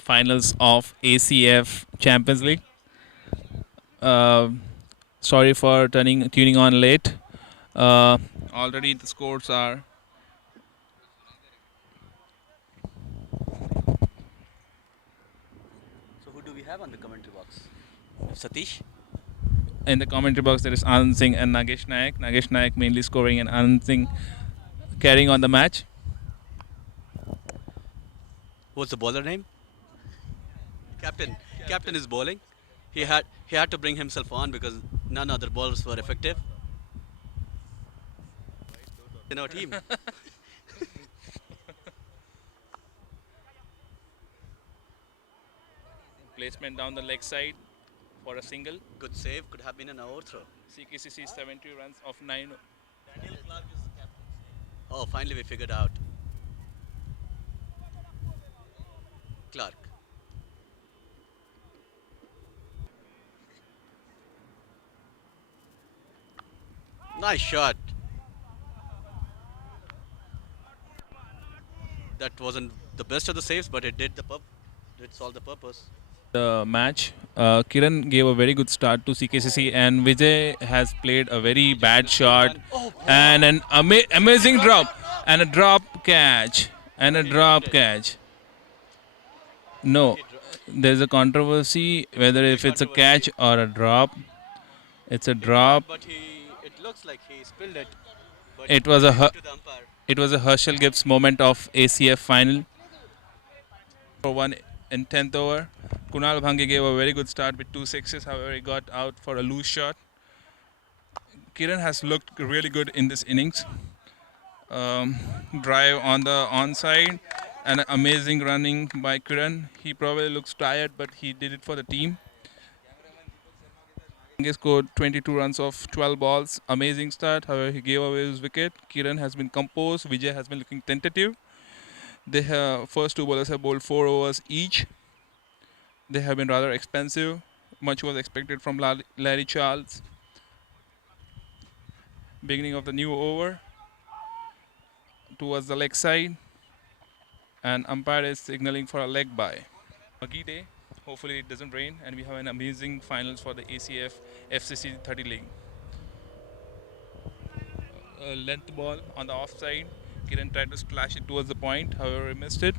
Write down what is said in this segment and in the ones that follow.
finals of ACF Champions League. Uh, Sorry for tuning on late. Uh, Already the scores are So who do we have on the commentary box? Satish? in the commentary box. There is Anand Singh and Nagesh Nayak. Nagesh Nayak mainly scoring and Anand Singh carrying on the match. What's the bowler name? Captain. Captain is bowling. He had to bring himself on because none other bowlers were effective in our team. Placement down the leg side for a single. Good save, could have been an overthrow. CKCC 70 runs of 9. Oh, finally we figured out. Clark. Nice shot. That wasn't the best of the saves, but it did solve the purpose. The match. Kiran gave a very good start to CKCC, and Vijay has played a very Vijay should bad have stayed shot on. Oh, and an amazing drop and a drop catch and a but he dropped drop it. catch. But No, he dro- there's a controversy whether Big if it's a controversy. catch or a drop. It's a He dropped, drop. but it looks like he spilled it, but It he was a gave it to the umpire. it was a Herschel Gibbs moment of ACF final for one in 10th over. Kunal Bhangi gave a very good start with 2 sixes. However, he got out for a loose shot. Kiran has looked really good in this innings. Drive on the onside and amazing running by Kiran. He probably looks tired, but he did it for the team. He scored 22 runs of 12 balls. Amazing start. However, he gave away his wicket. Kiran has been composed. Vijay has been looking tentative. The first two bowlers have bowled 4 overs each. They have been rather expensive. Much was expected from Larry Charles. Beginning of the new over towards the leg side, and umpire is signaling for a leg by. Muggy day. Hopefully it doesn't rain, and we have an amazing finals for the ACF FCC 30 League. Length ball on the offside. Kiran tried to splash it towards the point, however he missed it.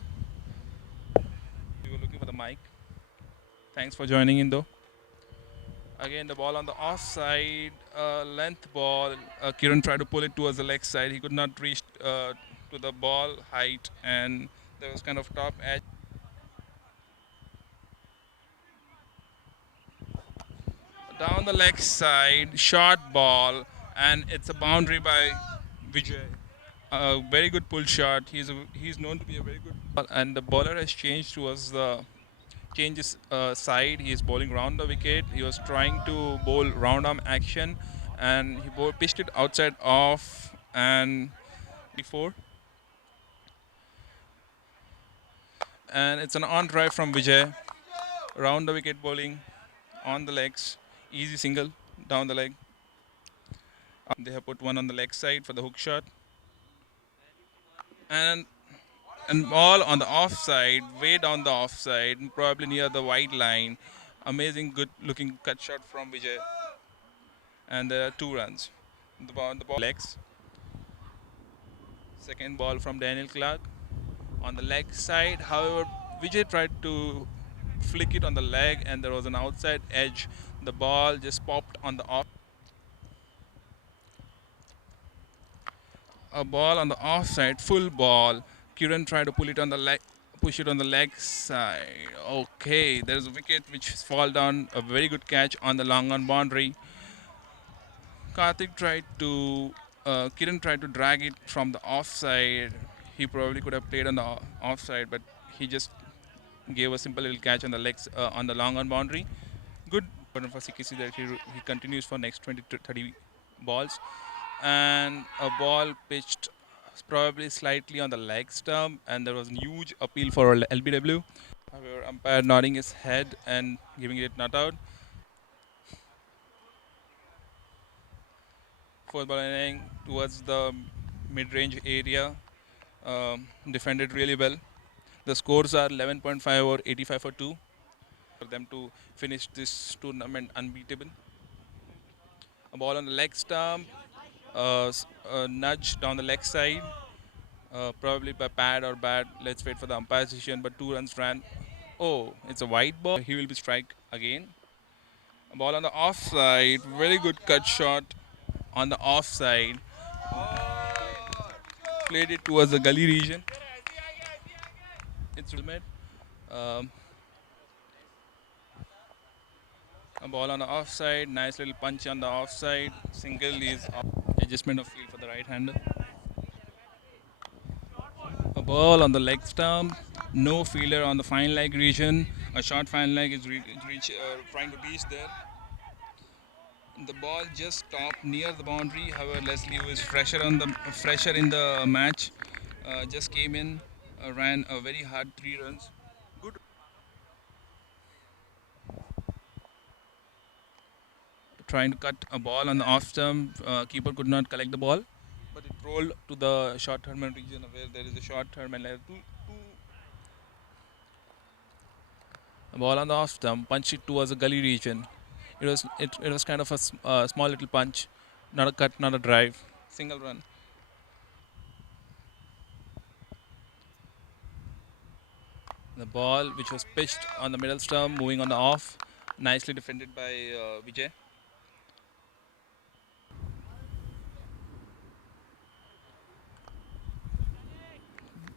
We were looking for the mic. Thanks for joining in though. Again, the ball on the offside, length ball. Kiran tried to pull it towards the leg side. He could not reach to the ball height, and there was kind of top edge. Down the leg side, short ball, and it's a boundary by Vijay. A very good pull shot. He's known to be a very good. And the bowler has changed towards the changes side. He is bowling round the wicket. He was trying to bowl round arm action, and he pitched it outside off and before. And it's an on drive from Vijay. Round the wicket bowling on the legs. Easy single down the leg. They have put one on the leg side for the hook shot. And all on the offside, way down the offside, probably near the white line. Amazing, good looking cut shot from Vijay. And there are 2 runs. The ball legs. Second ball from Daniel Clark on the leg side. However, Vijay tried to flick it on the leg, and there was an outside edge. The ball just popped on the off. A ball on the offside, full ball. Kiran tried to pull it on the leg, push it on the leg side. Okay, there's a wicket which fall down. A very good catch on the long on boundary. Karthik tried to, Kiran tried to drag it from the offside. He probably could have played on the offside, but he just gave a simple little catch on the legs on the long on boundary. Good for CKC that he continues for next 20 to 30 balls. And a ball pitched probably slightly on the leg stump, and there was a huge appeal for LBW. However, umpire nodding his head and giving it not out. Fourth ball inning towards the mid-range area, defended really well. The scores are 11.5 or 85 for 2 for them to finish this tournament unbeatable. A ball on the leg stump, a nudge down the leg side, probably by pad or bat. Let's wait for the umpire's decision. But 2 runs ran. Oh, it's a white ball. He will be strike again. A ball on the offside. Very good cut shot on the offside. Played it towards the gully region. It's ultimate. Um, a ball on the offside. Nice little punch on the offside. Single is off. Adjustment of field for the right hander. A ball on the leg stump. No fielder on the fine leg region. A short fine leg is trying to reach there. The ball just stopped near the boundary. However, Leslie, who is fresher in the match, just came in, ran a very hard 3 runs. Good. Trying to cut a ball on the off stump. Keeper could not collect the ball, but it rolled to the short terminal region where there is a short terminal. A ball on the off stump, punch it towards the gully region. It was kind of a small little punch, not a cut, not a drive. Single run. The ball, which was pitched on the middle stump, moving on the off, nicely defended by Vijay.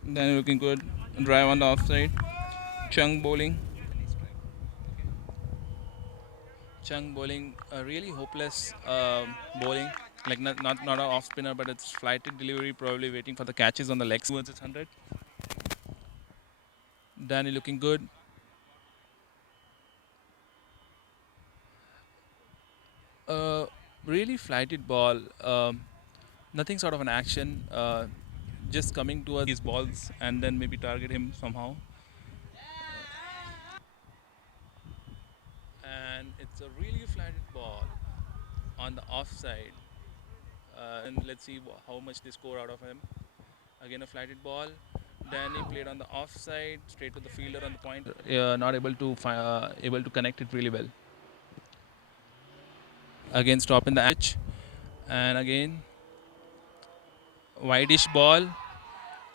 Then looking good. Drive on the offside. Chung bowling. Chung bowling, really hopeless bowling. Like not an off spinner, but it's flighted delivery, probably waiting for the catches on the legs towards its 100. Danny looking good. Uh, really flighted ball. Nothing sort of an action. Just coming towards his balls and then maybe target him somehow. And it's a really flatted ball on the offside. And let's see how much they score out of him. Again, a flatted ball. Danny played on the offside, straight to the fielder on the point. Not able to connect it really well. Again, stop in the pitch, and again, wideish ball.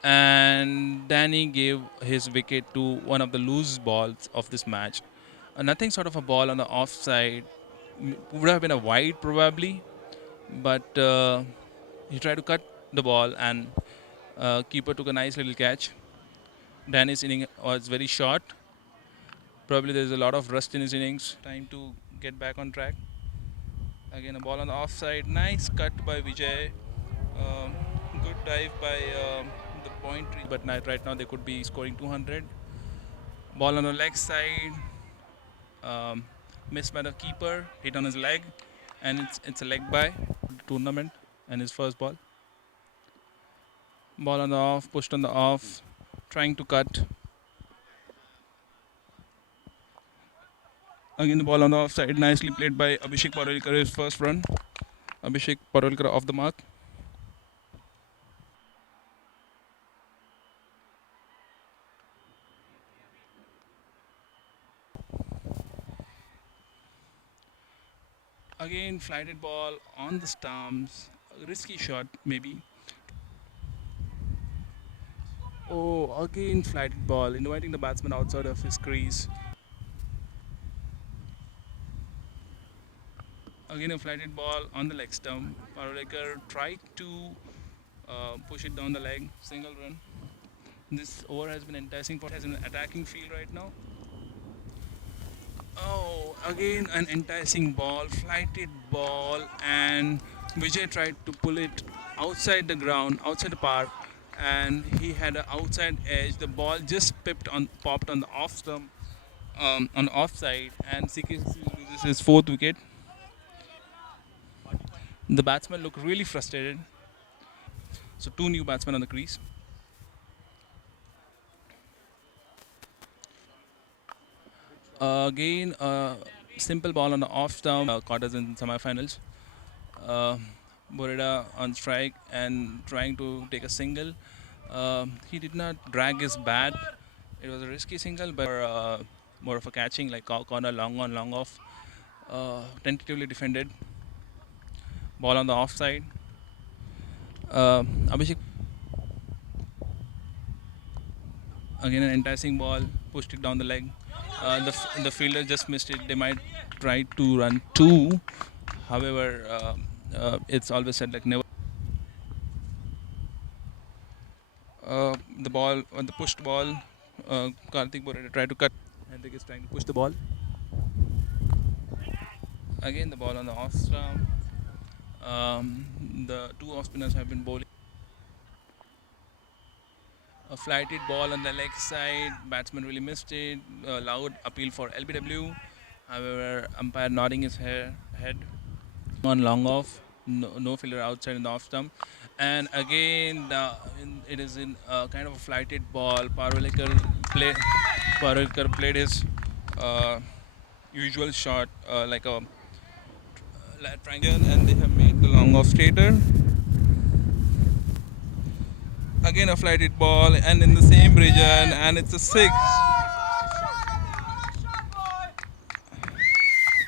And Danny gave his wicket to one of the loose balls of this match. Nothing sort of a ball on the offside. Would have been a wide probably, but he tried to cut the ball and keeper took a nice little catch. Danny's inning was very short. Probably there's a lot of rust in his innings. Time to get back on track. Again, a ball on the offside. Nice cut by Vijay. Um, Good dive by the point. But right now they could be scoring 200. Ball on the leg side. Um, Missed by the keeper. Hit on his leg. And it's a leg by tournament and his first ball. Ball on the off. Pushed on the off. Trying to cut. Again, the ball on the offside, nicely played by Abhishek Parolkar, his first run. Abhishek Parolkar off the mark. Again, flighted ball on the stumps. A risky shot, maybe. Oh, again, flighted ball, inviting the batsman outside of his crease. Again, a flighted ball on the leg stump. Parolkar tried to push it down the leg. Single run. This over has been enticing for has an attacking field right now. Oh, again an enticing ball, flighted ball, and Vijay tried to pull it outside the ground, outside the park, and he had an outside edge. The ball just popped on the off stump, on the offside, and CKC loses his fourth wicket. The batsmen look really frustrated. So two new batsmen on the crease. Again, simple ball on the off stump, caught us in semi-finals. Uh, Boreda on strike and trying to take a single. He did not drag his bat. It was a risky single, but more of a catching, like corner, long on, long off. Tentatively defended. Ball on the offside. Abhishek again an enticing ball, pushed it down the leg. The fielder just missed it. They might try to run two. However, it's always said like never. The ball on the pushed ball. Karthik Borre tried to cut. Hendrik is trying to push the ball. Again, the ball on the off stump. The two off spinners have been bowling. A flighted ball on the leg side. Batsman really missed it. Loud appeal for LBW. However, umpire nodding his head on long off. No fielder outside in the off stump. And again, it is in kind of a flighted ball. Parulekar played his uh, usual shot like a triangle, and they have made the long off straighter. Again a flighted ball and in the same region, and it's a six.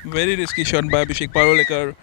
Very risky shot by Abhishek Parolekar.